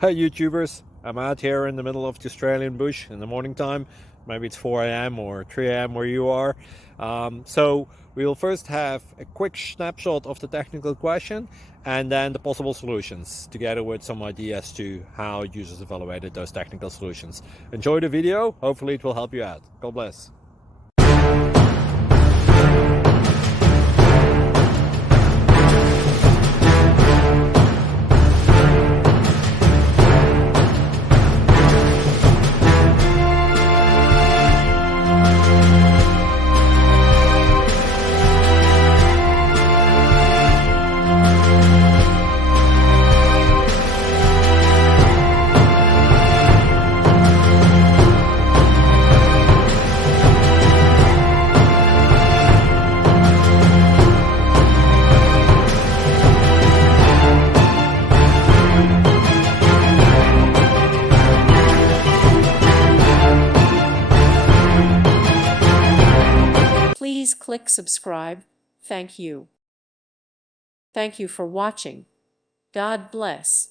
Hey YouTubers, I'm out here in the middle of the Australian bush in the morning time. Maybe it's 4 a.m. or 3 a.m. where you are. So we will first have a quick snapshot of the technical question and then the possible solutions, together with some ideas to how users evaluated those technical solutions. Enjoy the video, hopefully it will help you out. God bless. Please click subscribe. Thank you. Thank you for watching. God bless.